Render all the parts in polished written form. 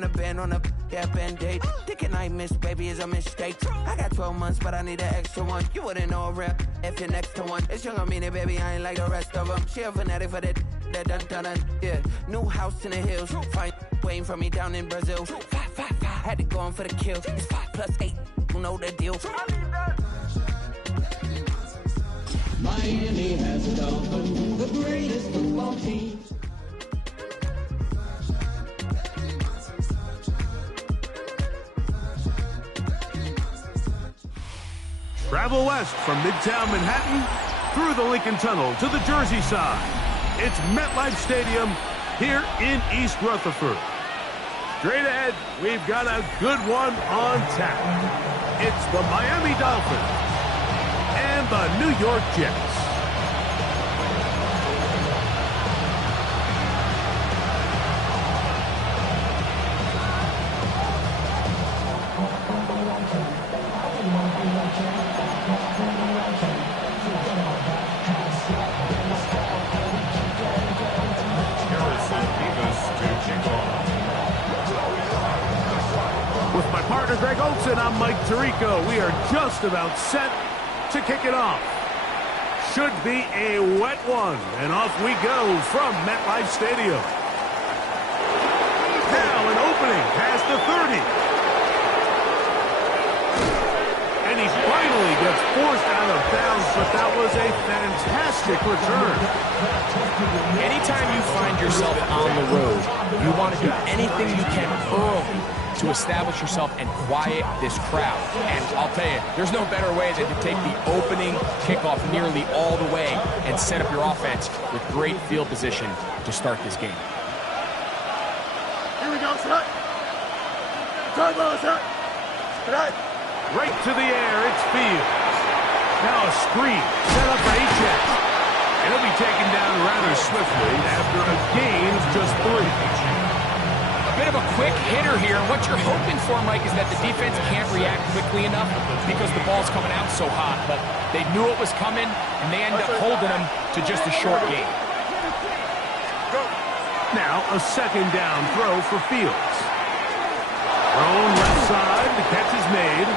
Putting a band on a band-aid. Thinking I miss, baby, is a mistake. I got 12 months, but I need an extra one. You wouldn't know a rap if you're next to one. It's young, I mean it, baby, I ain't like the rest of them. She a fanatic for that dun. Yeah, new house in the hills. Fine, waiting for me down in Brazil. 5, had to go on for the kill. It's 5 plus 8, you know the deal. Miami has a Dolphin, the greatest football team. Travel west from Midtown Manhattan through the Lincoln Tunnel to the Jersey side. It's MetLife Stadium here in East Rutherford. Straight ahead, we've got a good one on tap. It's the Miami Dolphins and the New York Jets. With my partner Greg Olson, I'm Mike Tirico. We are just about set to kick it off. Should be a wet one, and off we go from MetLife Stadium. Now an opening past the 30. And he finally gets forced out of bounds, but that was a fantastic return. Anytime you find yourself on the road, you want to do anything you can early to establish yourself and quiet this crowd. And I'll tell you, there's no better way than to take the opening kickoff nearly all the way and set up your offense with great field position to start this game. Here we go, set. Turbo, set. Right. Right to the air, it's Fields. Now a screen set up for H.X. And he'll be taken down rather swiftly after a gain of just 3. Bit of a quick hitter here. What you're hoping for, Mike, is that the defense can't react quickly enough because the ball's coming out so hot. But they knew it was coming, and they end up holding them to just a short gain. Now a second down throw for Fields. Thrown left side, the catch is made.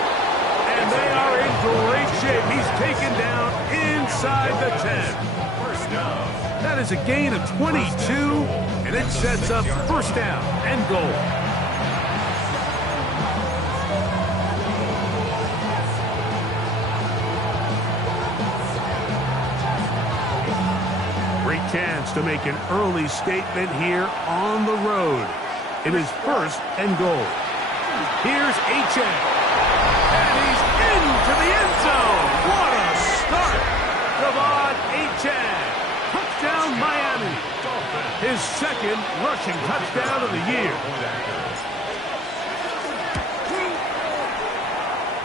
And they are in great shape. He's taken down inside the 10. That is a gain of 22, and it sets up first down and goal. Great chance to make an early statement here on the road. It is first and goal. Here's H.A. And he's into the end zone. What a start. Devon H.A. Touchdown Miami. His second rushing touchdown of the year.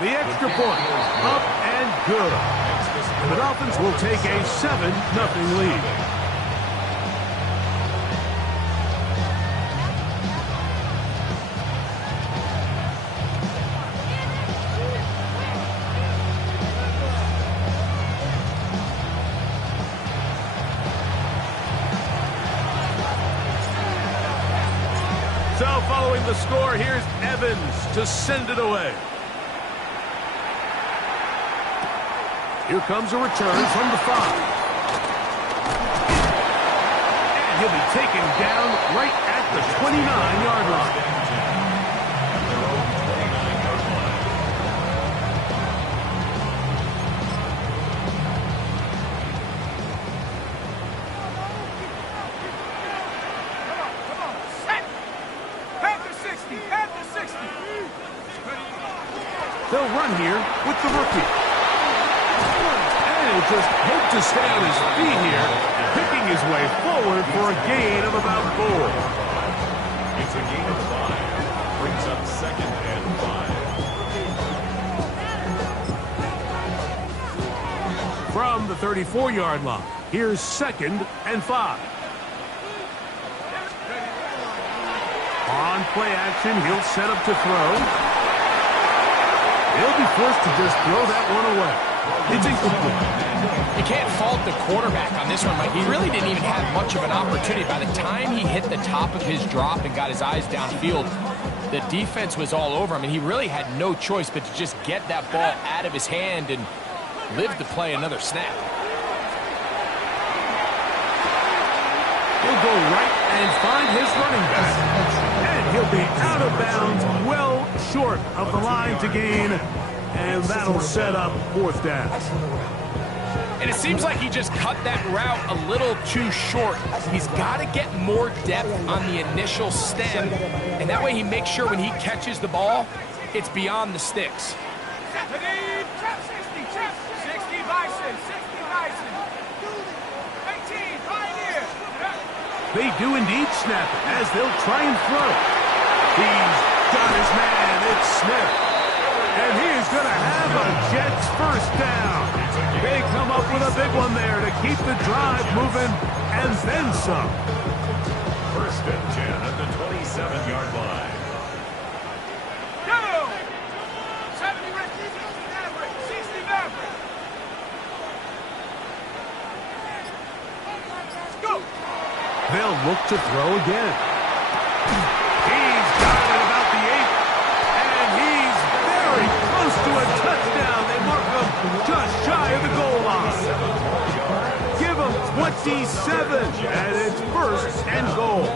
The extra point, up and good. And the Dolphins will take a 7-0 lead. So following the score, here's Evans to send it away. Here comes a return from the 5. And he'll be taken down right at the 29-yard line. They'll run here with the rookie. And he'll just hope to stay on his feet here, picking his way forward for a gain of about 4. It's a gain of 5. Brings up second and 5. From the 34-yard line, here's second and 5. On play action, he'll set up to throw. He'll be forced to just throw that one away. It's incomplete. You can't fault the quarterback on this one, Mike. He really didn't even have much of an opportunity. By the time he hit the top of his drop and got his eyes downfield, the defense was all over him, and he really had no choice but to just get that ball out of his hand and live to play another snap. He'll go right and find his running back. And he'll be out of bounds, well short of the line to gain, and that'll set up fourth down. And it seems like he just cut that route a little too short. He's got to get more depth on the initial stem, and that way he makes sure when he catches the ball, it's beyond the sticks. 60 Bison, 60 Bison. 18, Pioneer. They do indeed snap it as they'll try and throw. He's got his man. It's Smith. And he is going to have a Jets first down. They come up with a big one there to keep the drive moving and then some. First and 10 at the 27-yard line. Go! 70 Maverick, 60 Maverick. Go! They'll look to throw again. He's got it about the 8. And he's very close to a touchdown. They mark him just shy of the goal line. Give him 27, and it's first and goal.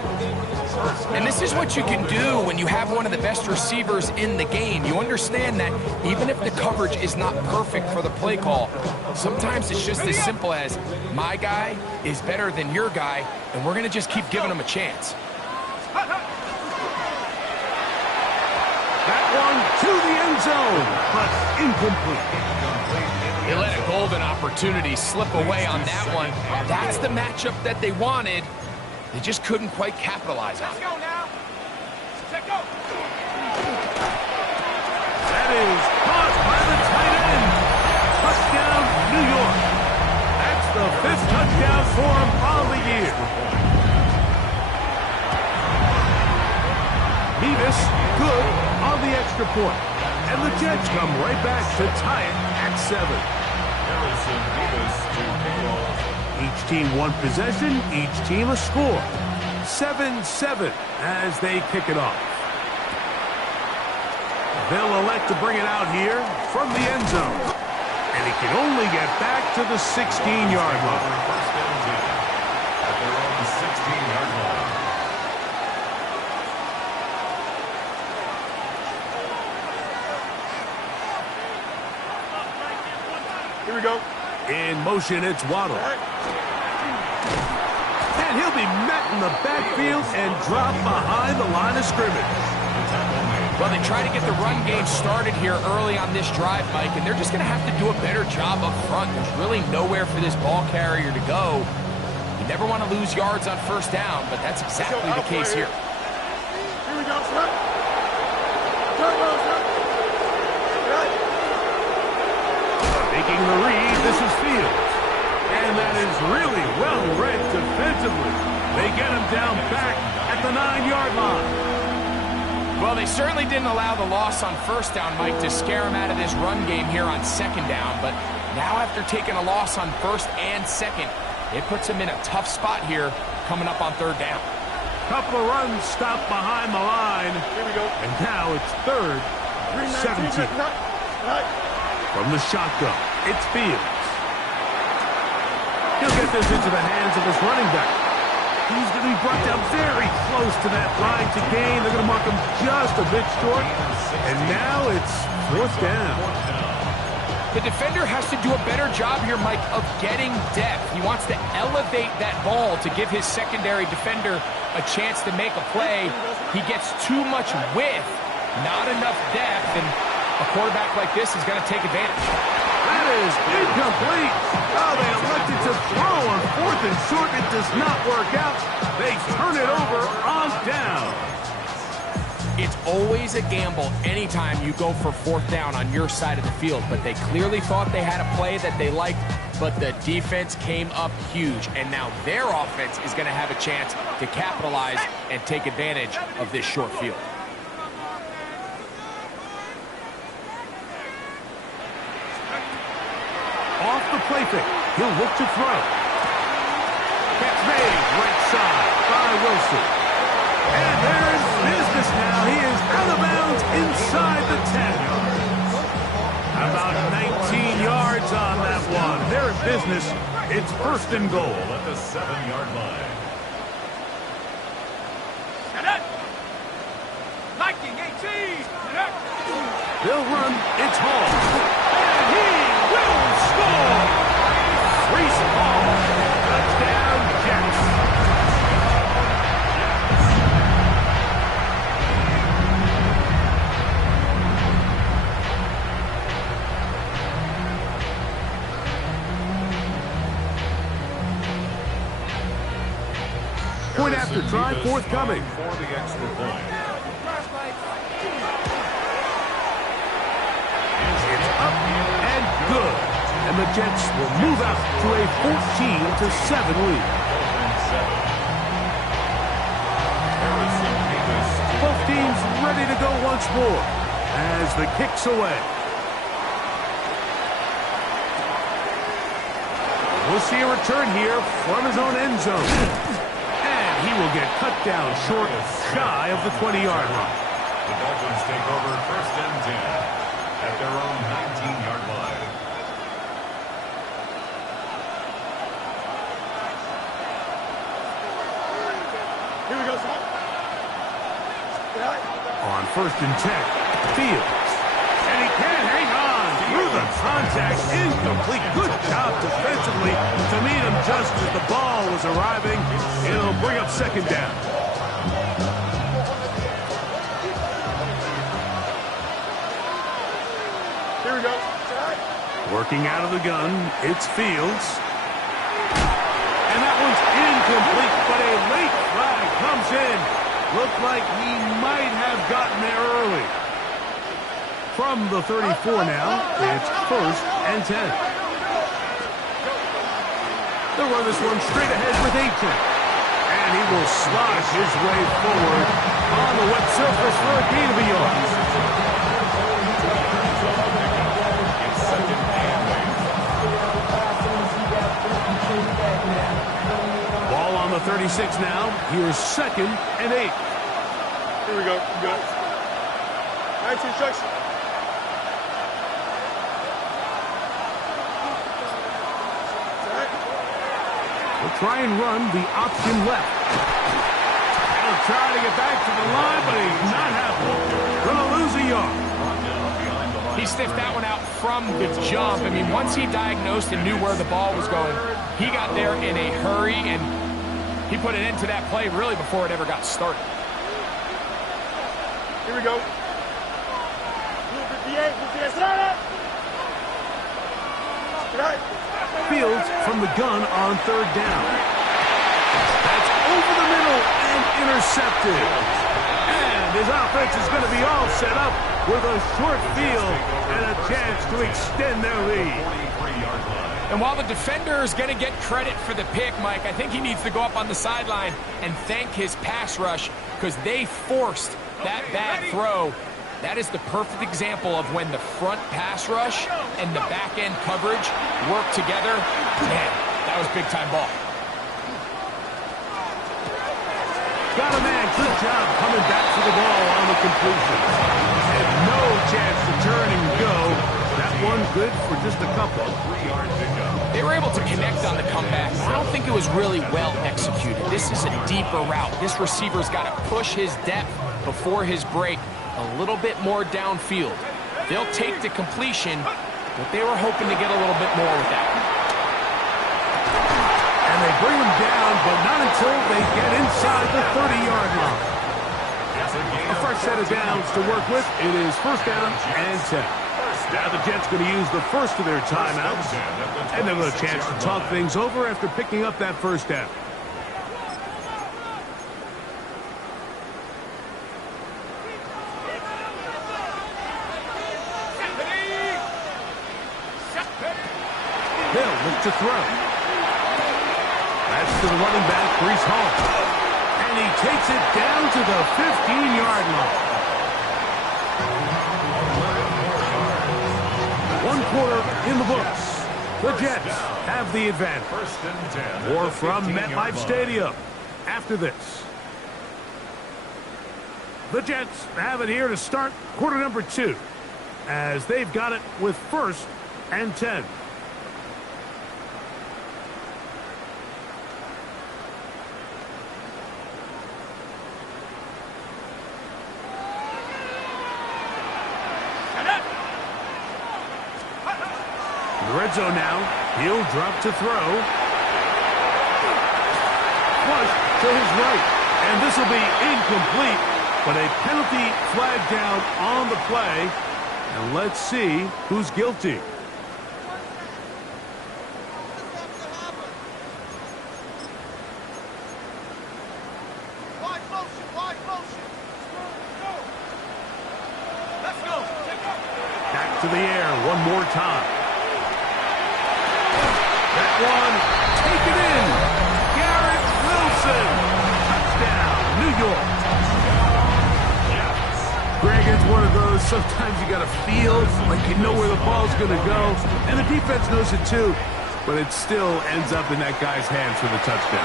And this is what you can do when you have one of the best receivers in the game. You understand that even if the coverage is not perfect for the play call, sometimes it's just as simple as my guy is better than your guy, and we're going to just keep giving him a chance. That one to the end zone, but incomplete. They let a golden opportunity slip away on that one. That's the matchup that they wanted. They just couldn't quite capitalize on Let's it. go now. Check go. That is caught by the tight end. Touchdown, New York. That's the 5th touchdown for him on the year. Mevis, good on the extra point. And the Jets come right back to tie it at 7. Harrison Mevis to kick off. Each team one possession, each team a score. 7-7 as they kick it off. They'll elect to bring it out here from the end zone. And he can only get back to the 16-yard line. First and 10 at their own 16-yard line. Here we go. In motion, it's Waddle. And he'll be met in the backfield and dropped behind the line of scrimmage. Well, they try to get the run game started here early on this drive, Mike, and they're just going to have to do a better job up front. There's really nowhere for this ball carrier to go. You never want to lose yards on first down, but that's exactly the case here. Here we go, sir. Turbo, sir. Right. Making the read, this is Fields. And that is really well read defensively. They get him down back at the 9-yard line. Well, they certainly didn't allow the loss on first down, Mike, to scare him out of this run game here on second down. But now after taking a loss on first and second, it puts him in a tough spot here coming up on third down. Couple of runs stopped behind the line. Here we go. And now it's third, 17. Right. From the shotgun, it's Fields. He'll get this into the hands of his running back. He's going to be brought down very close to that line to gain. They're going to mark him just a bit short. And now it's fourth down. The defender has to do a better job here, Mike, of getting depth. He wants to elevate that ball to give his secondary defender a chance to make a play. He gets too much width, not enough depth, and a quarterback like this is going to take advantage. That is incomplete. Oh, they elected to throw on fourth and short. It does not work out. They turn it over on down. It's always a gamble anytime you go for fourth down on your side of the field, but they clearly thought they had a play that they liked, but the defense came up huge, and now their offense is going to have a chance to capitalize and take advantage of this short field. the play fake. He'll look to throw. Catch made right side by Wilson. And there is business now. He is out of bounds inside the 10. About 19 yards on that one. They're in business. It's first and goal. At the 7-yard line. They'll run. It's Hall. And he will score. Reese Hall. Touchdown, Jets. Point after try forthcoming. For the extra point. It's up and good. And the Jets will move out to a 14-7 lead. Both teams ready to go once more as the kick's away. We'll see a return here from his own end zone. He will get cut down short, shy of the 20-yard line. The Dolphins take over first and 10 at their own 19-yard line. Here we go, son. On first and 10, Fields. And he can't hang on through the contact. Incomplete. Good job defensively to meet him just as the ball was arriving. It'll bring up second down. Here we go. Working out of the gun, it's Fields. And that one's incomplete, but a late flag comes in. Looked like he might have gotten there early. From the 34 now, it's first and 10. They'll run this one straight ahead with Aiken. And he will slosh his way forward on the wet surface for a gain of a yard. Ball on the 36 now. Here's second and 8. Here we go. Good. Nice instruction. We'll try and run the option left. He'll try to get back to the line, but he's not happening. Gonna lose a yard. He sniffed that one out from the jump. I mean, once he diagnosed and knew where the ball was going, he got there in a hurry, and he put an end to that play really before it ever got started. Here we go. 58. Fields from the gun on third down. That's over the middle and intercepted. And his offense is going to be all set up with a short field and a chance to extend their lead. And while the defender is going to get credit for the pick, Mike, I think he needs to go up on the sideline and thank his pass rush because they forced that bad throw. That is the perfect example of when the front pass rush and the back-end coverage work together. Man, that was big-time ball. Got a man. Good job coming back for the ball on the completion. And no chance to turn and go. That one good for just a couple. They were able to connect on the comeback. I don't think it was really well executed. This is a deeper route. This receiver's got to push his depth before his break a little bit more downfield. They'll take the completion, but they were hoping to get a little bit more with that. And they bring him down, but not until they get inside the 30-yard line. A fresh set of downs to work with. It is first down and 10. Now the Jets going to use the first of their timeouts, and they'll have a chance to talk things over after picking up that first down. Hill looks to throw. That's to the running back, Breece Hall. And he takes it down to the 15-yard line. 1 quarter in the books. The Jets have the advantage. First and 10. More at the from 15-yard MetLife line. Stadium after this. The Jets have it here to start quarter number 2, as they've got it with first and 10. In the red zone now, he'll drop to throw. Flush to his right, and this will be incomplete, but a penalty flag down on the play, and let's see who's guilty. Back to the air one more time. That one taken in. Garrett Wilson. Touchdown, New York. Greg, it's one of those, sometimes you got to feel like you know where the ball's going to go, and the defense knows it too, but it still ends up in that guy's hands for the touchdown.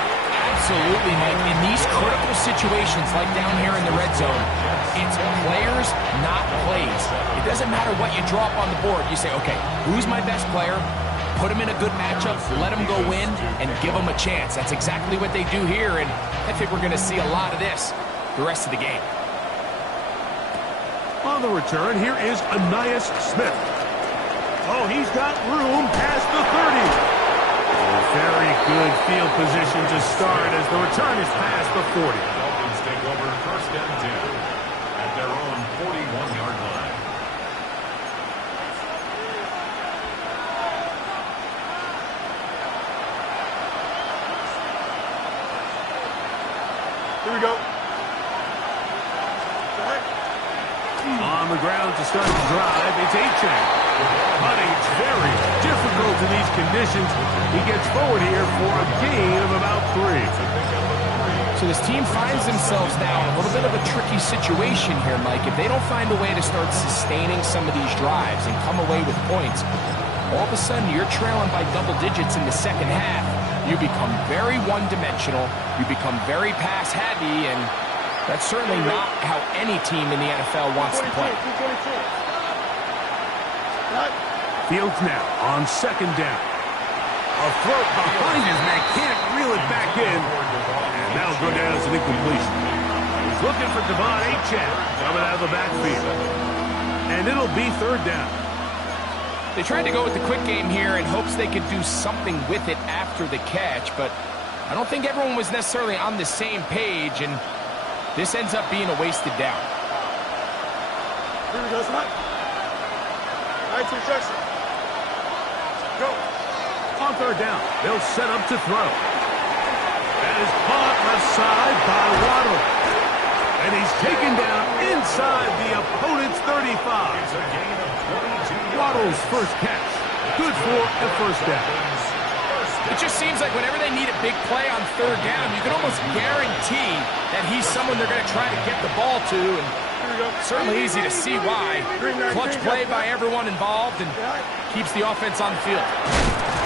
Absolutely, Mike. In these critical situations, like down here in the red zone, it's players, not plays. It doesn't matter what you draw up on the board. You say, okay, who's my best player? Put him in a good matchup, let him go win, and give him a chance. That's exactly what they do here, and I think we're going to see a lot of this the rest of the game. On the return, here is Ainias Smith. Oh, he's got room past the 30. Very good field position to start as the return is past the 40. Dolphins take over first and 10 at their own 41-yard line. Here we go. On the ground to start the drive, it's Achane. But it's very difficult in these conditions. He gets forward here for a gain of about 3. So this team finds themselves now in a little bit of a tricky situation here, Mike. If they don't find a way to start sustaining some of these drives and come away with points, all of a sudden you're trailing by double digits in the second half. You become very one-dimensional. You become very pass-heavy, and that's certainly not how any team in the NFL wants to play. Fields now on second down. A throw behind his man, can't reel it back in. And that'll go down as an incompletion. He's looking for Devon Achane coming out of the backfield. And it'll be third down. They tried to go with the quick game here in hopes they could do something with it after the catch, but I don't think everyone was necessarily on the same page, and this ends up being a wasted down. Here we go, Smart. All right, instruction. Go. On third down, they'll set up to throw. That is caught aside by Waddle. And he's taken down inside the opponent's 35. It's a gain of 22 yards. Waddle's first catch. Good for a first down. It just seems like whenever they need a big play on third down, you can almost guarantee that he's someone they're going to try to get the ball to, and certainly easy to see why. Clutch play by everyone involved and keeps the offense on the field.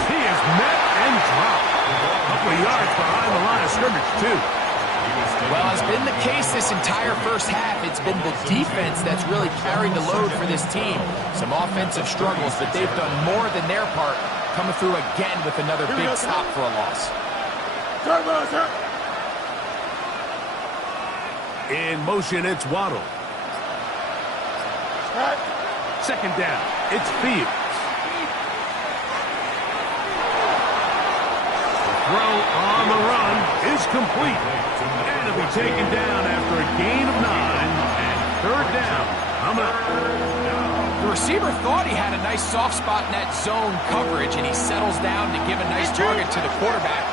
He is met and dropped. A couple of yards behind the line of scrimmage, too. Well, has been the case this entire first half. It's been the defense that's really carried the load for this team. Some offensive struggles, but they've done more than their part, coming through again with another big stop for a loss. In motion, it's Waddle. Second down, it's Fields. The throw on the run is complete. And it'll be taken down after a gain of 9 and third down. Coming up. The receiver thought he had a nice soft spot in that zone coverage, and he settles down to give a nice target to the quarterback.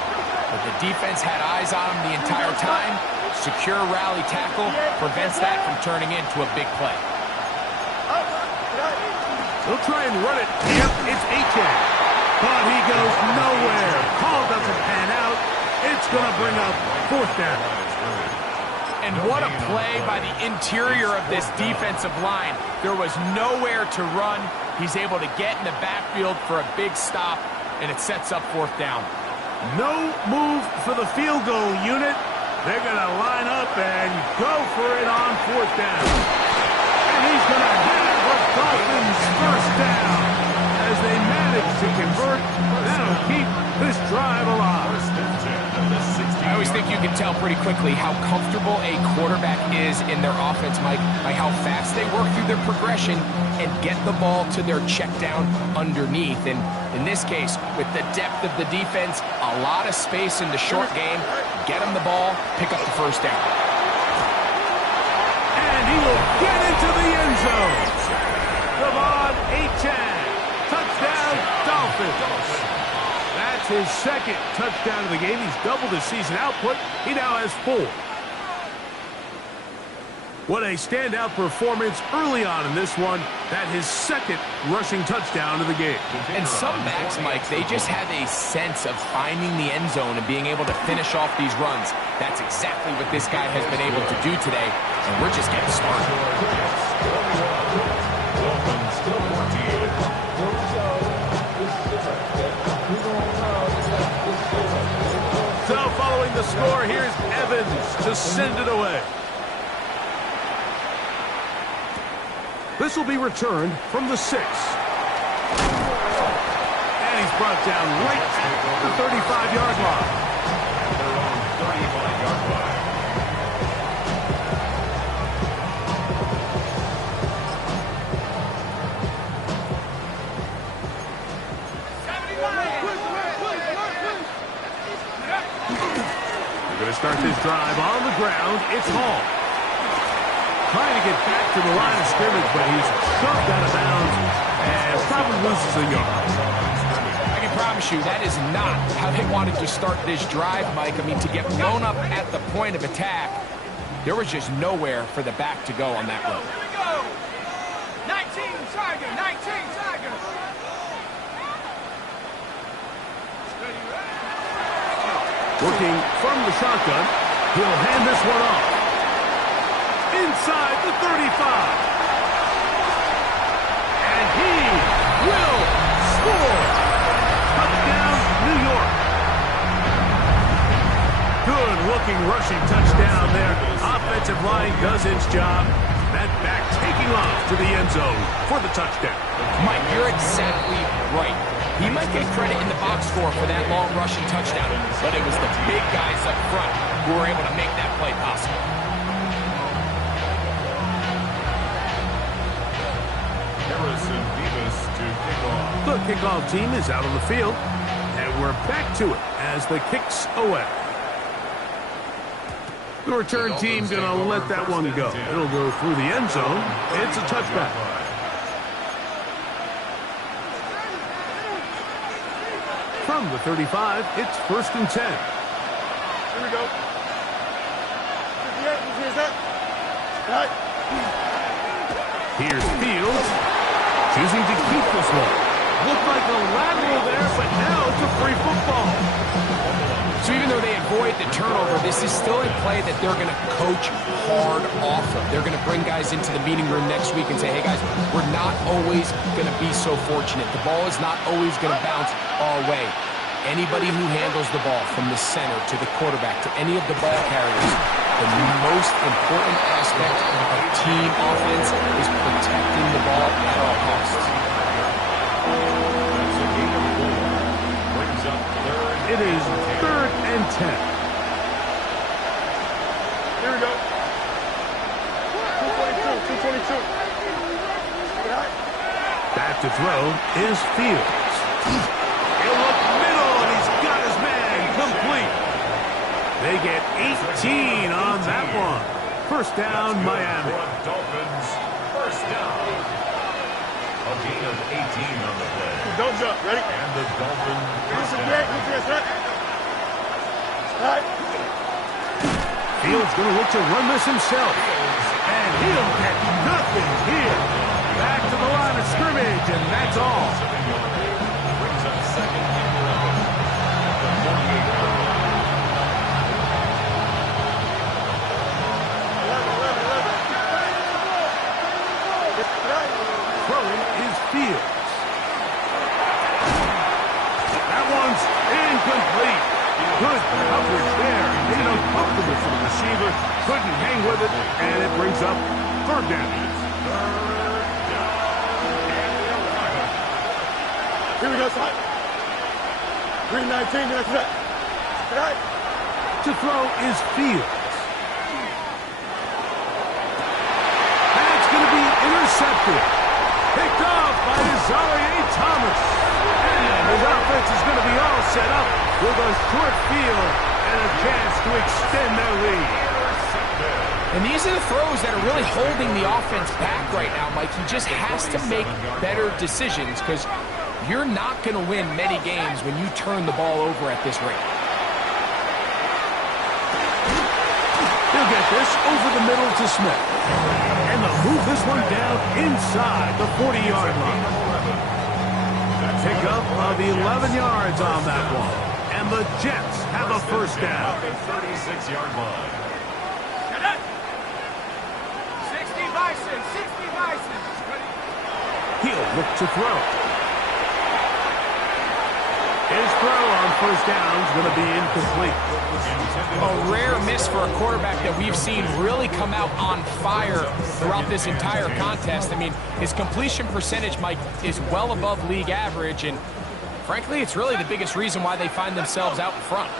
But the defense had eyes on him the entire time. Secure rally tackle prevents that from turning into a big play. They'll try and run it. Yep, it's Achane. But he goes nowhere. Call doesn't pan out. It's going to bring up fourth down. And what a play by the interior of this defensive line. There was nowhere to run. He's able to get in the backfield for a big stop. and it sets up 4th down. No move for the field goal unit. They're going to line up and go for it on 4th down. And he's going to have the Dolphins' 1st down as they manage to convert. That'll keep this drive alive. I always think you can tell pretty quickly how comfortable a quarterback is in their offense, Mike, by how fast they work through their progression and get the ball to their check down underneath. And in this case, with the depth of the defense, a lot of space in the short game, get him the ball, pick up the 1st down. And he will get into the end zone. De'Von Achane, touchdown Dolphins. That's his 2nd touchdown of the game. He's doubled his season output. He now has 4. What a standout performance early on in this one. That his 2nd rushing touchdown of the game. And some backs, Mike, they just have a sense of finding the end zone and being able to finish off these runs. That's exactly what this guy has been able to do today, and we're just getting started. So following the score, here's Evans to send it away. This will be returned from the 6. And he's brought down right at the 35-yard line. Their own 35-yard line. They're going to start this drive on the ground. It's Hall. Trying to get back to the line of scrimmage, but he's shoved out of bounds and probably loses a yard. I can promise you that is not how they wanted to start this drive, Mike. I mean, to get blown up at the point of attack, there was just nowhere for the back to go on that run. Here we go. 19 Tiger, 19 Tiger. Working from the shotgun, he'll hand this one off. Inside the 35. And he will score. Touchdown, New York. Good-looking rushing touchdown there. Offensive line does its job. That back taking off to the end zone for the touchdown. Mike, you're exactly right. He might get credit in the box score for that long rushing touchdown, but it was the big guys up front who were able to make that play possible. Harrison Beavis to kick off. The kickoff team is out on the field, and we're back to it as the kick's away. The return team going to let that one go. It'll go through the end zone. It's a touchback. From the 35, it's 1st and 10. Here we go. 58, here's that. Right. Here's Fields, choosing to keep this one. Looked like a lateral there, but now it's a free football. So even though they avoid the turnover, this is still a play that they're going to coach hard off of. They're going to bring guys into the meeting room next week and say, hey guys, we're not always going to be so fortunate. The ball is not always going to bounce our way. Anybody who handles the ball from the center to the quarterback to any of the ball carriers, the most important aspect of team offense is protecting the ball at all costs. It is 3rd and 10. Here we go. 222. Back to throw is Fields. He'll look middle, and he's got his man complete. They get 18 on that one. 1st down, Miami. Dolphins, 1st down. A gain of 18 on the play. Don't jump. Ready? And the Dolphins first down. Right. Fields going to look to run this himself. And he'll get nothing here. Back to the line of scrimmage, and that's all. Brings up 2nd and 11 at the 48-yard line. 11. Throwing is Fields. incomplete. Good coverage there. Made it uncomfortable for the receiver. Couldn't hang with it, and it brings up third down. Here we go, son. 3:19, that's it. All right. To throw is Fields. That's going to be intercepted. Picked off by Zaire Thomas. And his offense is going to be all set up with a short field and a chance to extend their lead. And these are the throws that are really holding the offense back right now, Mike. He just has to make better decisions because you're not going to win many games when you turn the ball over at this rate. He'll get this over the middle to Smith. And they'll move this one down inside the 40-yard line. Pick up of 11 yards on that one. And the Jets have a first down. 36-yard line. 60 Bison, 60 Bison. He'll look to throw. His throw on first down is going to be incomplete. A rare miss for a quarterback that we've seen really come out on fire throughout this entire contest. I mean, his completion percentage, Mike, is well above league average, and frankly, it's really the biggest reason why they find themselves out in front.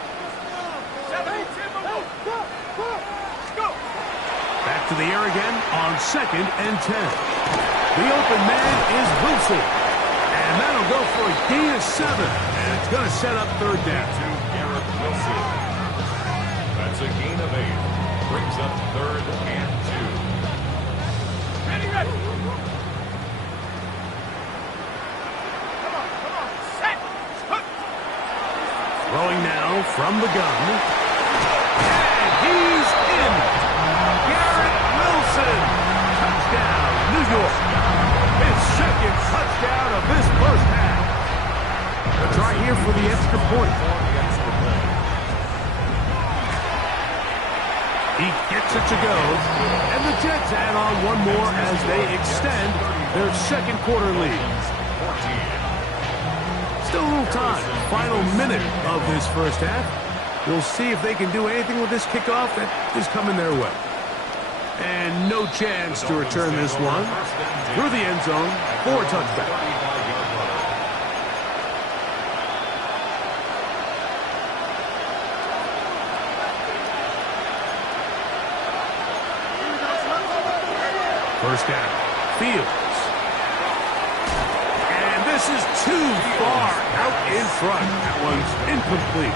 Back to the air again on 2nd and 10. The open man is Wilson. And that'll go for a gain of 7. And it's going to set up third down. To Garrett Wilson. That's a gain of 8. Brings up 3rd and 2. Ready, ready. Come on, set. Throwing now from the gun. And he's in. Garrett Wilson. Touchdown, New York. His second touchdown of this first half. They'll try here for the extra point. He gets it to go. And the Jets add on one more as they extend their second quarter lead. Still a little time. Final minute of this first half. We'll see if they can do anything with this kickoff that is coming their way. And no chance to return this one through the end zone for a touchback. First down, Fields. And this is too far out in front. That one's incomplete.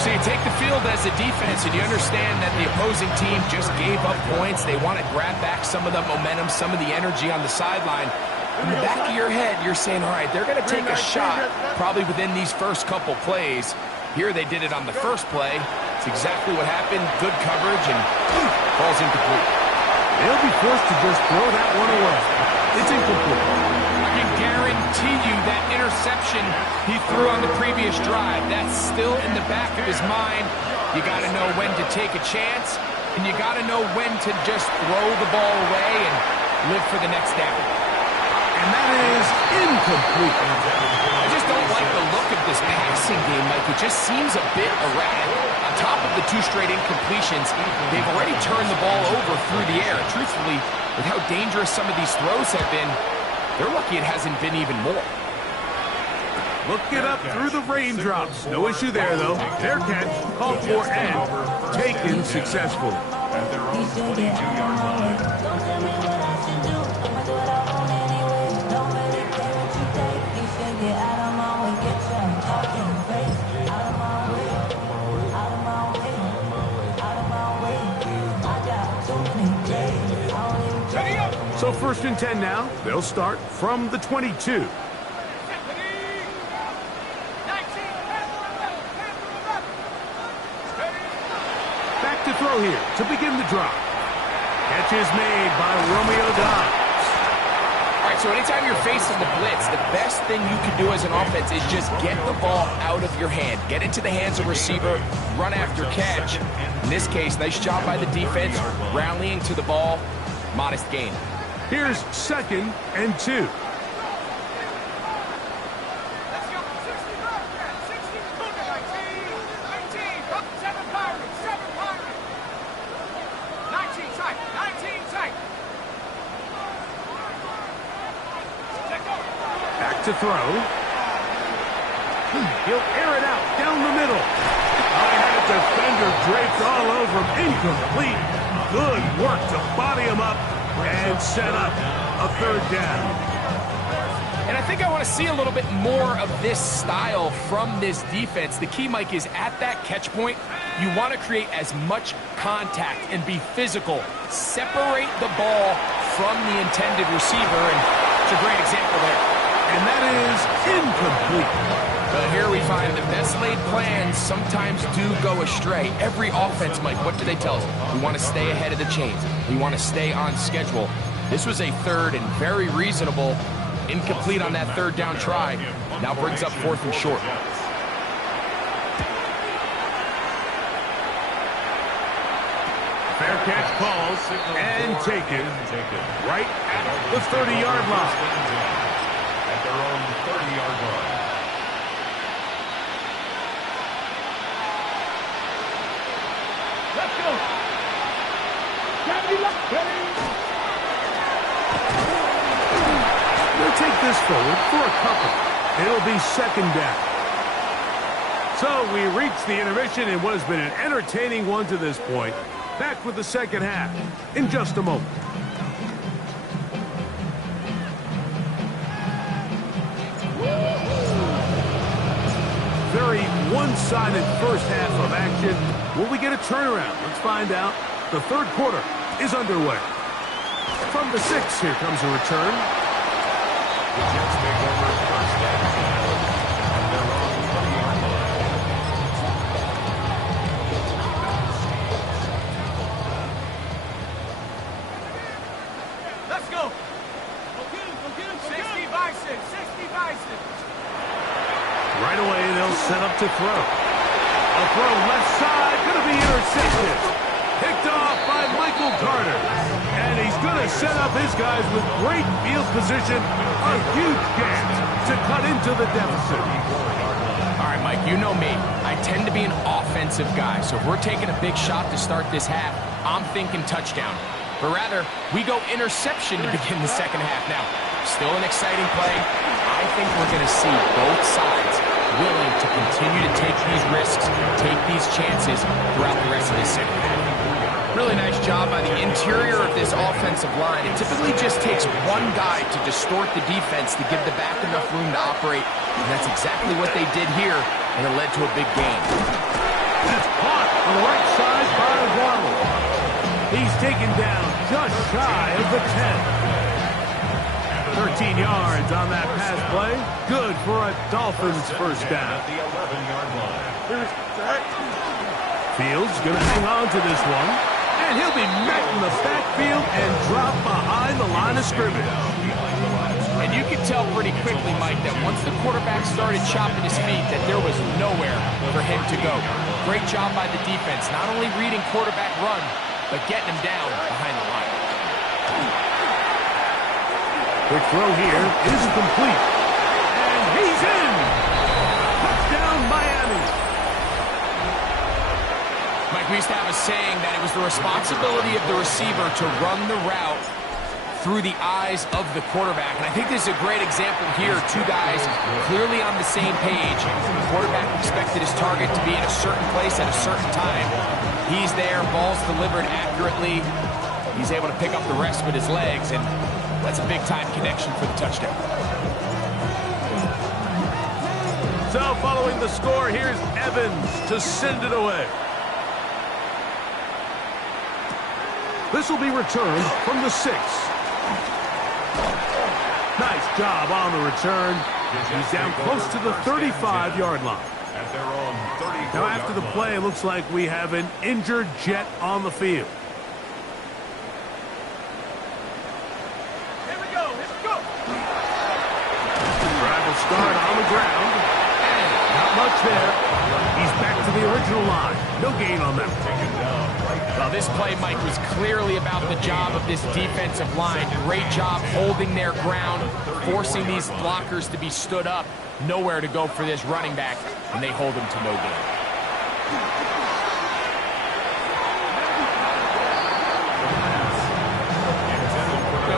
So you take the field as a defense, and you understand that the opposing team just gave up points. They want to grab back some of the momentum, some of the energy on the sideline. In the back of your head, you're saying, all right, they're going to take a shot probably within these first couple plays. Here they did it on the first play. It's exactly what happened. Good coverage, and falls incomplete. They'll be forced to just throw that one away. It's incomplete. I can guarantee you that interception he threw on the previous drive, that's still in the back of his mind. You got to know when to take a chance, and you got to know when to just throw the ball away and live for the next down. And that is incomplete. I just don't like the look of this passing game, Mike. It just seems a bit erratic. On top of the 2 straight incompletions, they've already turned the ball over through the air. Truthfully, with how dangerous some of these throws have been, they're lucky it hasn't been even more. Look it up through the raindrops. No issue there, though. Their catch called for and taken successfully. At their own 22-yard line. So 1st and 10 now. They'll start from the 22. Back to throw here to begin the drive. Catch is made by Romeo Doubs. All right, so anytime you're facing the blitz, the best thing you can do as an offense is just get the ball out of your hand. Get into the hands of receiver, run after catch. In this case, nice job by the defense, rallying to the ball, modest gain. Here's 2nd and 2. to throw. He'll air it out down the middle. I had a defender draped all over him. Incomplete. Good work to body him up and set up a third down. And I think I want to see a little bit more of this style from this defense. The key, Mike, is at that catch point, you want to create as much contact and be physical. Separate the ball from the intended receiver, and it's a great example there. And that is incomplete. But here we find the best laid plans sometimes do go astray. Every offense, Mike, what do they tell us? We want to stay ahead of the chains. We want to stay on schedule. This was a third and very reasonable. Incomplete on that third down try. Now brings up fourth and short. Fair catch calls and taken right at the 30-yard line. At their own 30-yard line. Let's go. They'll take this forward for a couple. It'll be second down. So we reach the intermission in what has been an entertaining one to this point. Back with the second half in just a moment. Very one-sided first half of action. Will we get a turnaround? Let's find out. The third quarter is underway. From the 6, here comes a return. The Jets take over first and 10 at their own 30-yard line. Let's go. Go get him. 60 Bison. 60 Bison. Right away, they'll set up to throw. A throw left side, going to be intercepted. Picked off by Michael Carter. And he's going to set up his guys with great field position. A huge gap to cut into the deficit. All right, Mike, you know me. I tend to be an offensive guy, so if we're taking a big shot to start this half, I'm thinking touchdown. But rather, we go interception to begin the second half. Now, still an exciting play. I think we're going to see both sides willing to continue to take these risks, take these chances throughout the rest of this second half. Really nice job by the interior of this offensive line. It typically just takes one guy to distort the defense to give the back enough room to operate, and that's exactly what they did here, and it led to a big gain. It's caught on the right side by Waddle. He's taken down just shy of the 10. 13 yards on that pass play. Good for a Dolphins first down. At the 11-yard line. Fields going to hang on to this one. And he'll be met in the backfield and drop behind the line of scrimmage. And you can tell pretty quickly, Mike, that once the quarterback started chopping his feet, that there was nowhere for him to go. Great job by the defense, not only reading quarterback run, but getting him down behind the line. Quick throw here is complete. And he's in! Touchdown, Miami! Mike, we used to have a saying that it was the responsibility of the receiver to run the route through the eyes of the quarterback. And I think this is a great example here. Two guys clearly on the same page. The quarterback expected his target to be in a certain place at a certain time. He's there, ball's delivered accurately. He's able to pick up the rest with his legs, and that's a big-time connection for the touchdown. So following the score, here's Evans to send it away. This will be returned from the 6. Nice job on the return. He's down close to the 35-yard line. At their own 34-yard Now after the play, it looks like we have an injured Jet on the field. Here we go. Drive will start on the ground. And not much there. He's back to the original line. No gain on that. Well, this play, Mike, was clearly about the job of this defensive line. Great job holding their ground, forcing these blockers to be stood up. Nowhere to go for this running back, and they hold him to no gain.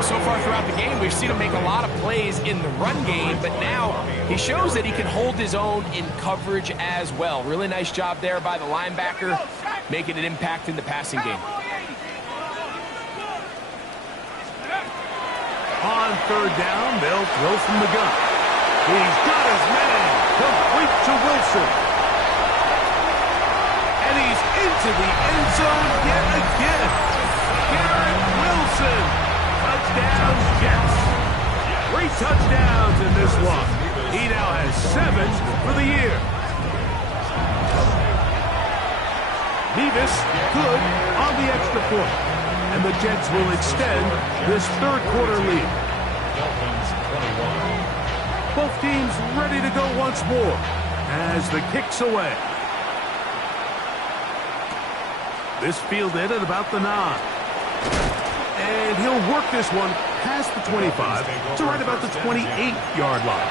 so far throughout the game, we've seen him make a lot of plays in the run game, but now he shows that he can hold his own in coverage as well. Really nice job there by the linebacker, making an impact in the passing game. On third down, they'll throw from the gun. He's got his man. Complete to Wilson. And he's into the end zone yet again. Garrett Wilson. Touchdown, Jets. 3 touchdowns in this one. He now has 7 for the year. Nevis good on the extra point. And the Jets will extend this third quarter lead. Both teams ready to go once more as the kick's away. This fielded at about the 9. And he'll work this one past the 25 to right about the 28-yard line.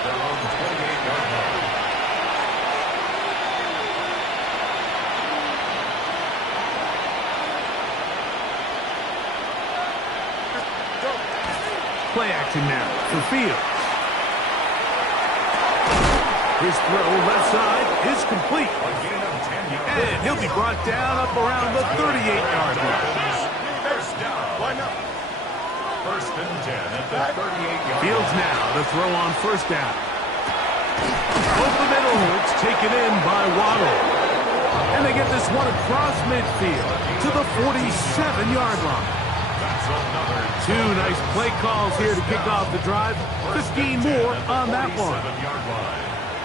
Play action now for Fields. His throw left side is complete. And he'll be brought down up around the 38-yard line. First and 10 at the 38-yard line. Fields now to throw on first down. Over the middle, it's taken in by Waddle. And they get this one across midfield to the 47-yard line. 2 nice play calls here to kick off the drive. 15 more on that one.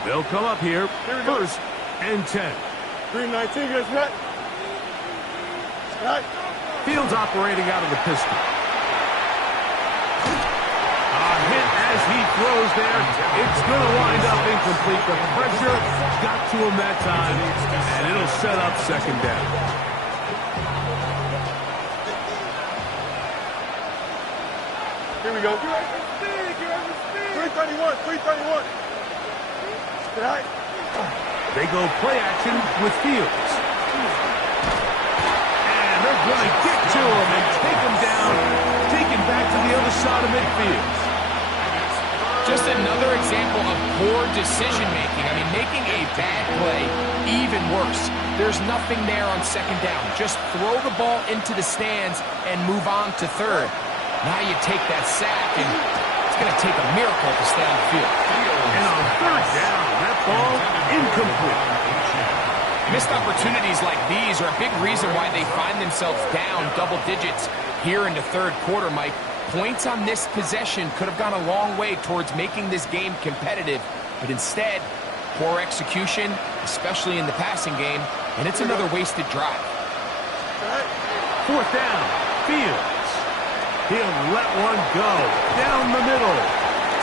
They'll come up here, first and 10. 319, guys, right? Fields operating out of the pistol. A hit as he throws there. It's going to wind up incomplete. The pressure got to him that time, and it'll set up second down. Here we go. 331, 331. Right. They go play action with Fields. And they're going to get to him and take him down, take him back to the other side of midfield. Just another example of poor decision-making. I mean, making a bad play even worse. There's nothing there on second down. Just throw the ball into the stands and move on to third. Now you take that sack, and it's going to take a miracle to stay on the field. And on third down, that ball incomplete. Missed opportunities like these are a big reason why they find themselves down double digits here in the third quarter, Mike. Points on this possession could have gone a long way towards making this game competitive, but instead, poor execution, especially in the passing game, and it's another wasted drive. Fourth down, Fields. He'll let one go down the middle.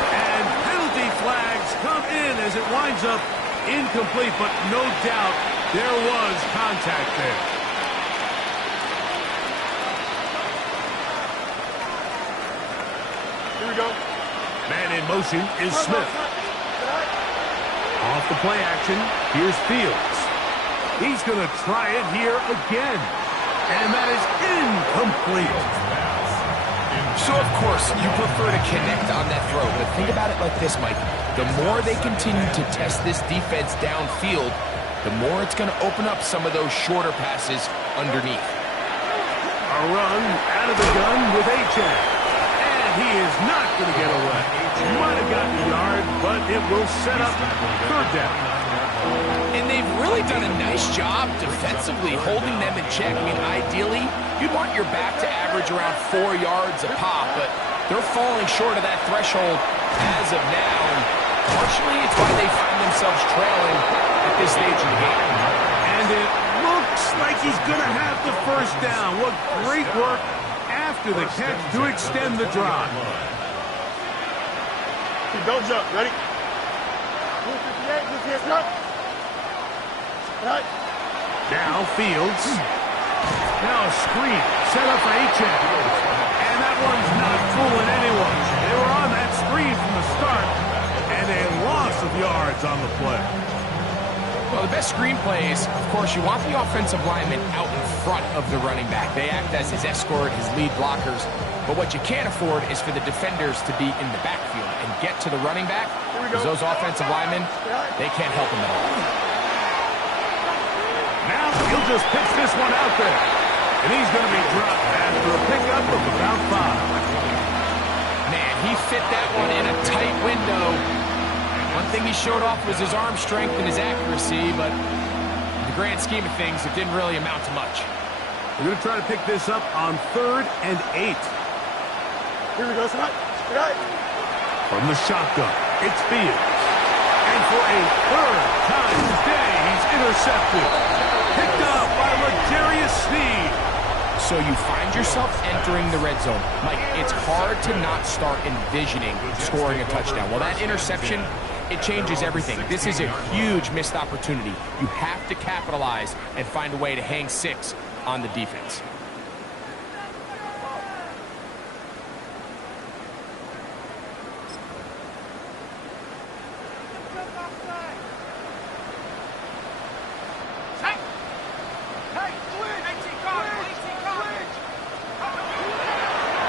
And penalty flags come in as it winds up incomplete, but no doubt there was contact there. Here we go. Man in motion is Smith. Off the play action, here's Fields. He's going to try it here again. And that is incomplete. So, of course, you prefer to connect on that throw, but think about it like this, Mike. The more they continue to test this defense downfield, the more it's going to open up some of those shorter passes underneath. A run out of the gun with Achane. And he is not going to get away. Might have gotten a yard, but it will set up third down. And they've really done a nice job defensively holding them in check. I mean, ideally, you'd want your back to average around 4 yards a pop, but they're falling short of that threshold as of now. And partially, it's why they find themselves trailing at this stage of the game. And it looks like he's going to have the first down. What great work after the catch to extend the drive. Don't jump. Ready? 258, just jump. Right. Now Fields. Now a screen set up for Achane. And that one's not fooling anyone. They were on that screen from the start. And a loss of yards on the play. Well, the best screenplays, of course, you want the offensive lineman out in front of the running back. They act as his escort, his lead blockers. But what you can't afford is for the defenders to be in the backfield and get to the running back, because those offensive linemen, they can't help him at all. Now he'll just pitch this one out there. And he's going to be dropped after a pickup of about 5. Man, he fit that one in a tight window. One thing he showed off was his arm strength and his accuracy, but in the grand scheme of things, it didn't really amount to much. We're going to try to pick this up on 3rd and 8. Here we go, son. From the shotgun, it's Fields. And for a 3rd time today, he's intercepted. Picked up by L'Jarius Sneed. So you find yourself entering the red zone. Mike, it's hard to not start envisioning scoring a touchdown. Well, that interception, it changes everything. This is a huge missed opportunity. You have to capitalize and find a way to hang 6 on the defense.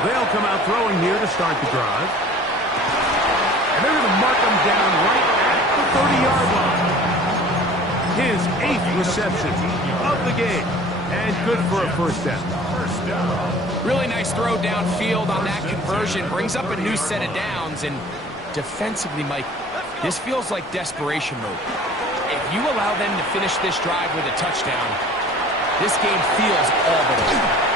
They'll come out throwing here to start the drive. And they're going to mark him down right at the 30-yard line. His 8th reception of the game. And good for a first down. Really nice throw downfield on that conversion. Brings up a new set of downs. And defensively, Mike, this feels like desperation mode. If you allow them to finish this drive with a touchdown, this game feels all but over.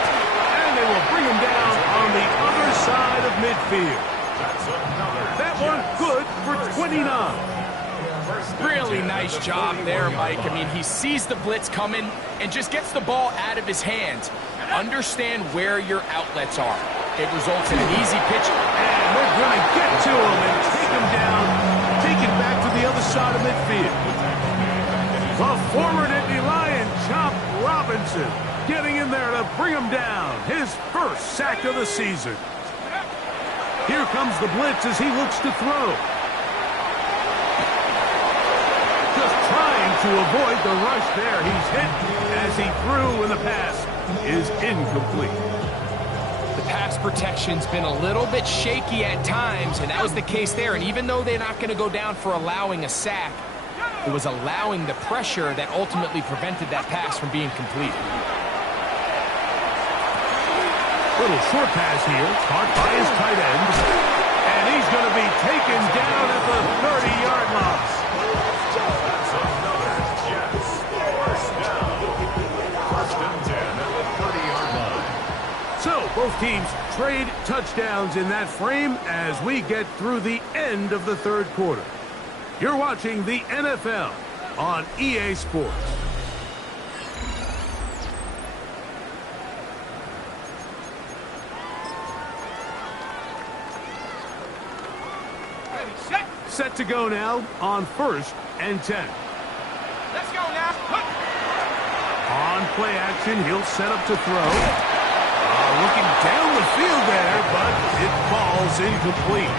They will bring him down on the other side of midfield. That one good for 29. Really nice job there, Mike. I mean, he sees the blitz coming and just gets the ball out of his hands. Understand where your outlets are. It results in an easy pitch. And we're going to get to him and take him down, take it back to the other side of midfield. The former Nittany Lion, Chop Robinson, getting in there to bring him down. His first sack of the season. Here comes the blitz as he looks to throw. Just trying to avoid the rush there. He's hit as he threw, and the pass is incomplete. The pass protection's been a little bit shaky at times, and that was the case there. And even though they're not going to go down for allowing a sack, it was allowing the pressure that ultimately prevented that pass from being completed. Little short pass here, caught by his tight end. And he's going to be taken down at the 30-yard line. That's another Jets first down. 1st and 10 at the 30-yard line. So both teams trade touchdowns in that frame as we get through the end of the 3rd quarter. You're watching the NFL on EA Sports. Set to go now on 1st and 10. Let's go now. On play action, he'll set up to throw. Looking down the field there, but it falls incomplete.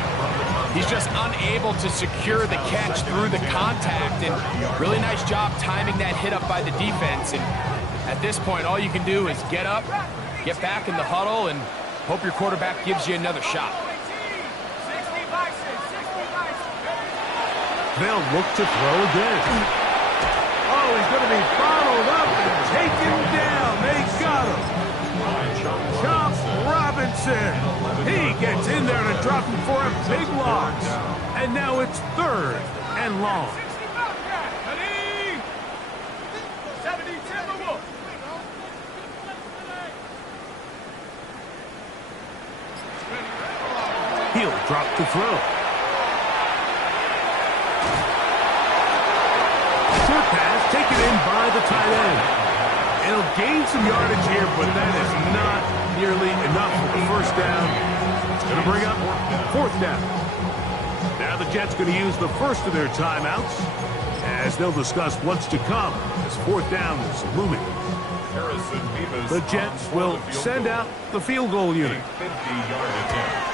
He's just unable to secure the catch through the contact, and really nice job timing that hit up by the defense. And at this point, all you can do is get up, get back in the huddle, and hope your quarterback gives you another shot. They'll look to throw again. Oh, he's going to be bottled up and taken down. They got him. Chop Robinson. He gets in there to drop him for a big loss. And now it's 3rd and long. He'll drop to throw. Short pass taken in by the tight end. It'll gain some yardage here, but that is not nearly enough for the first down. It's going to bring up 4th down. Now the Jets going to use the first of their timeouts as they'll discuss what's to come as 4th down is looming. The Jets will send out the field goal unit. 50-yard attempt.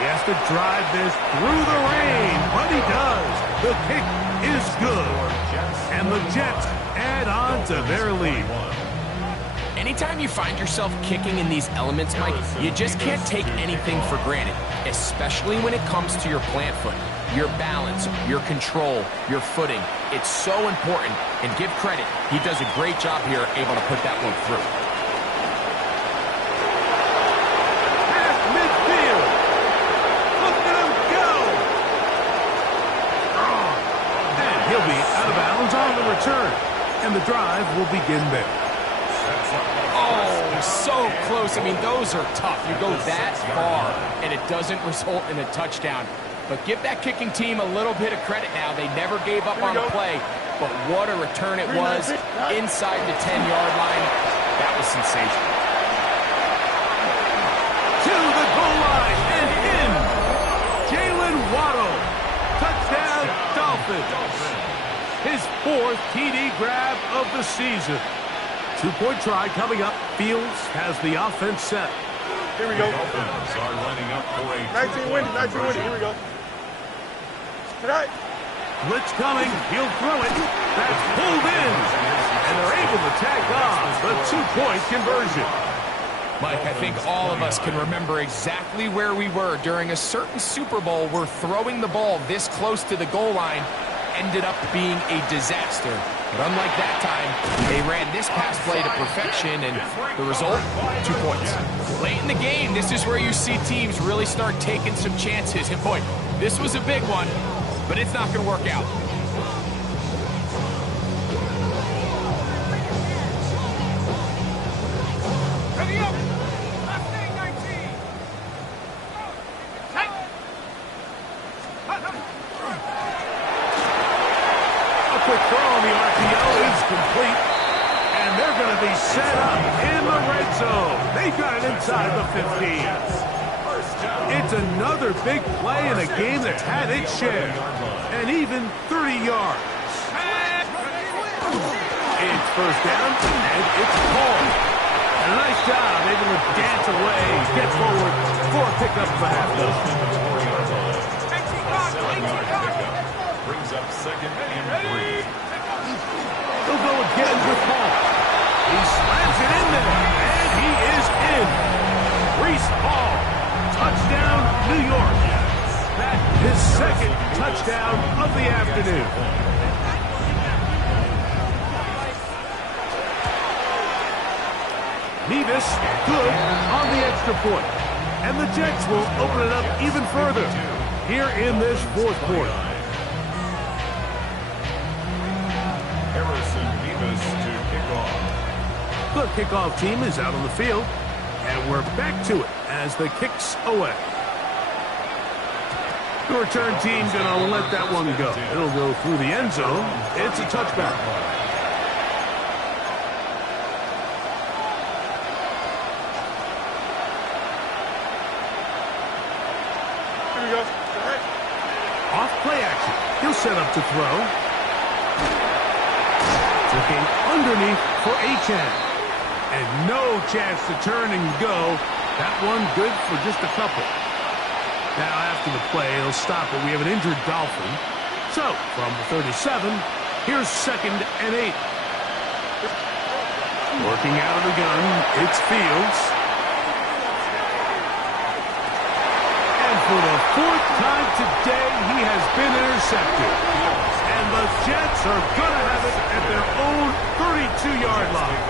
He has to drive this through the rain, but he does. The kick is good. And the Jets add on to their lead. Anytime you find yourself kicking in these elements, Mike, you just can't take anything for granted, especially when it comes to your plant foot, your balance, your control, your footing. It's so important, and give credit, he does a great job here able to put that one through. Past midfield. Look at him go. And he'll be out of bounds on the return. And the drive will begin there. Oh, so close. I mean, those are tough. You go that far, and it doesn't result in a touchdown. But give that kicking team a little bit of credit now. They never gave up on the play, but what a return it was inside the 10-yard line. That was sensational. To the goal line and in. Jalen Waddle. Touchdown, Dolphins. His 4th TD grab of the season. 2-point try coming up. Fields has the offense set. Here we go. Dolphins are lining up for a 19 windy, 19 windy. Here we go. Tonight. Blitz coming. He'll throw it. That's pulled in. And they're able to tag on the 2-point conversion. Mike, I think all of us can remember exactly where we were during a certain Super Bowl where throwing the ball this close to the goal line ended up being a disaster. But unlike that time, they ran this pass play to perfection, and the result, 2 points. Late in the game, this is where you see teams really start taking some chances. And boy, this was a big one, but it's not going to work out. Ready up! Left thing, 19! Tight! A quick throw on the RPO is complete. And they're going to be set up in the red zone. They got it inside the 15. It's another big play in a game that's had its share. And even 30 yards. It's first down, and it's called. And a nice job able to dance away, get forward for a pickup of a half dozen. brings up 2nd and 3. He'll go again with Hall. He slams it in there, and he is in. Breece Hall, touchdown, New York. That's his 2nd touchdown of the afternoon. Nevis, good on the extra point. And the Jets will open it up even further here in this 4th quarter. Harrison Nevis to kick off. The kickoff team is out on the field, and we're back to it as the kicks away. The return team's going to let that one go. It'll go through the end zone. It's a touchback. Here we go. Tonight. Off play action. He'll set up to throw. Looking underneath for Achane. And no chance to turn and go. That one good for just a couple. Now after the play, he'll stop it. We have an injured Dolphin. So, from the 37, here's 2nd and 8. Working out of the gun, it's Fields. And for the 4th time today, he has been intercepted. And the Jets are going to have it at their own 32-yard line.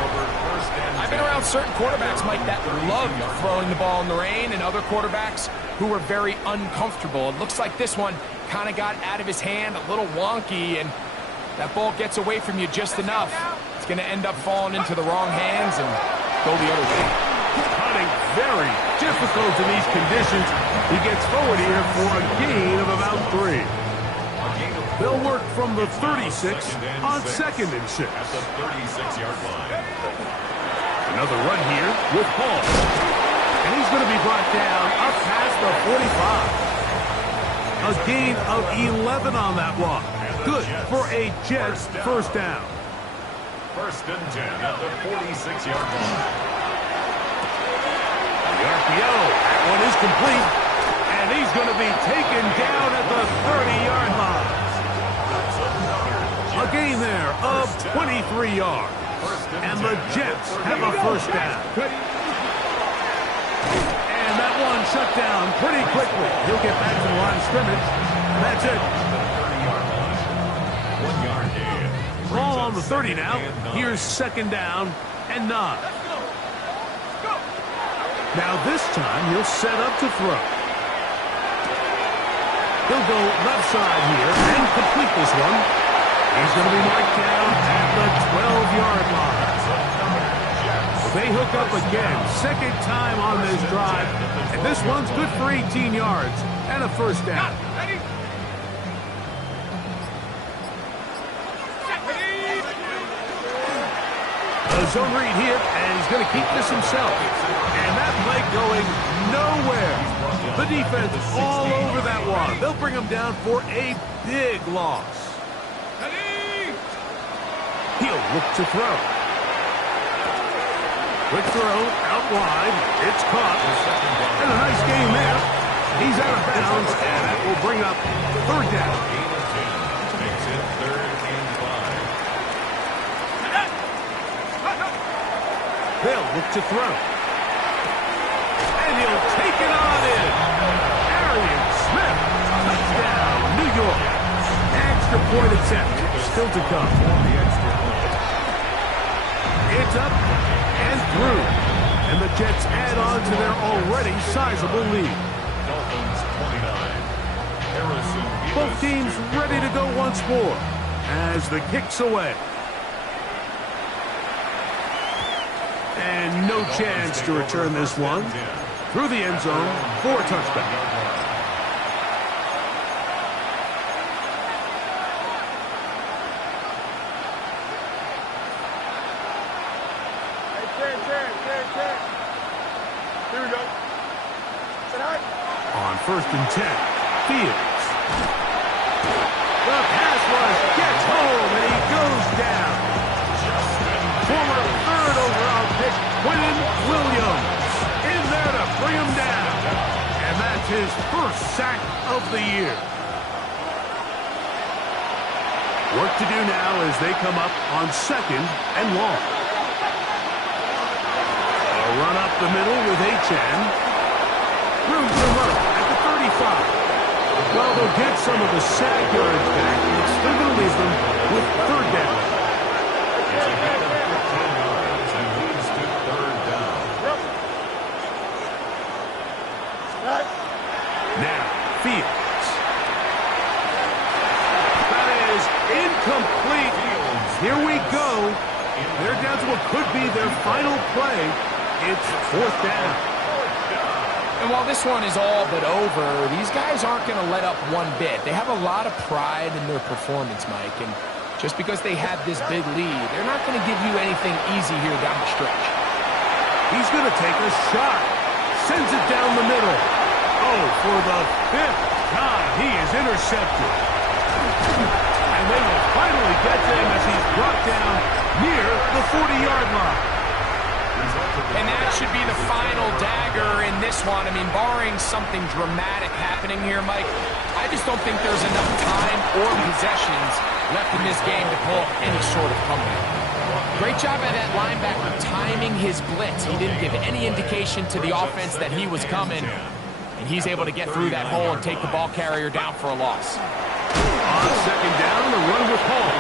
I've been around certain quarterbacks, Mike, that love throwing the ball in the rain, and other quarterbacks who were very uncomfortable. It looks like this one kind of got out of his hand, a little wonky, and that ball gets away from you just enough. It's going to end up falling into the wrong hands and go the other way. Cutting very difficult in these conditions. He gets forward here for a gain of about 3. They'll work from the 36 on 2nd and 6. At the 36-yard line. Another run here with Hall. And he's going to be brought down up past the 45. A gain of 11 on that walk. Good for a Jets first down. 1st and 10 at the 46-yard line. The RPO, that one is complete. And And he's going to be taken down at the 30-yard line. A gain there of 23 yards. And the Jets have a first down. And that one shut down pretty quickly. He'll get back to the line of scrimmage. And that's it. Ball on the 30 now. Here's second down and 9. Now this time he'll set up to throw. He'll go left side here and complete this one. He's going to be marked down at the 12-yard line. They hook up again, second time on this drive, and this one's good for 18 yards and a first down. A zone read here, and he's going to keep this himself. And that play going nowhere. The defense all over that one. They'll bring him down for a big loss. He'll look to throw. Quick throw, out wide. It's caught. And a nice gain there. He's out of bounds, and that will bring up third down. Makes it 3rd and 5. They'll look to throw. And he'll take it on in. Arian Smith, touchdown, New York. Extra point attempt, still to come. It's up and through. And the Jets add on to their already sizable lead. Dolphins 29. Harrison Both teams ready to go once more as the kick's away. And no chance to return this one. Through the end zone for a touchdown. Here we go. On 1st and 10, Fields. The pass rush gets home, and he goes down. Former 3rd overall pick, Quinn Williams, in there to bring him down. And that's his first sack of the year. Work to do now as they come up on 2nd and long. A run up the middle with Achane. Room to run at the 35. Well, they'll get some of the sack yards back, and it's still going to leave them with third down. It's a gain of 15 yards and leads to 3rd down. Now, Fields. That is incomplete. Here we go. They're down to what could be their final play. It's 4th down. And while this one is all but over, these guys aren't going to let up one bit. They have a lot of pride in their performance, Mike. And just because they had this big lead, they're not going to give you anything easy here down the stretch. He's going to take a shot. Sends it down the middle. Oh, for the 5th time, he is intercepted. And they will finally get to him as he's brought down near the 40-yard line. And that should be the final dagger in this one. I mean, barring something dramatic happening here, Mike, I just don't think there's enough time or possessions left in this game to pull any sort of comeback. Great job by that linebacker timing his blitz. He didn't give any indication to the offense that he was coming, and he's able to get through that hole and take the ball carrier down for a loss. On 2nd down, the run with Hall.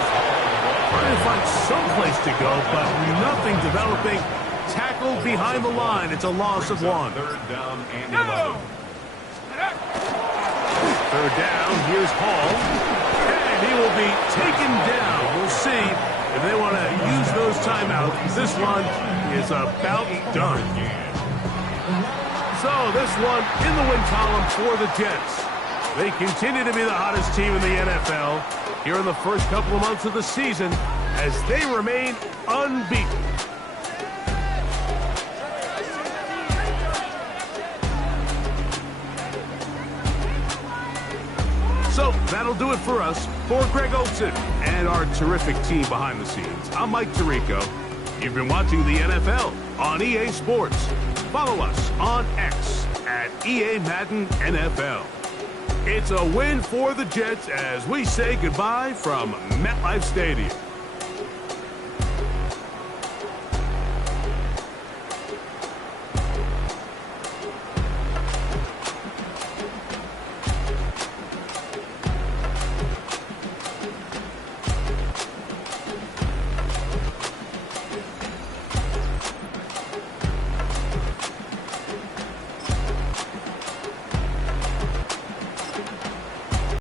Trying to find some place to go, but nothing developing. Tackled behind the line. It's a loss of 1. 3rd down and 11. 3rd down. Here's Hall. And he will be taken down. We'll see if they want to use those timeouts. This one is about done. So this one in the win column for the Jets. They continue to be the hottest team in the NFL here in the first couple of months of the season as they remain unbeaten. So that'll do it for us. For Greg Olsen and our terrific team behind the scenes, I'm Mike Tirico. You've been watching the NFL on EA Sports. Follow us on X at EA Madden NFL. It's a win for the Jets as we say goodbye from MetLife Stadium.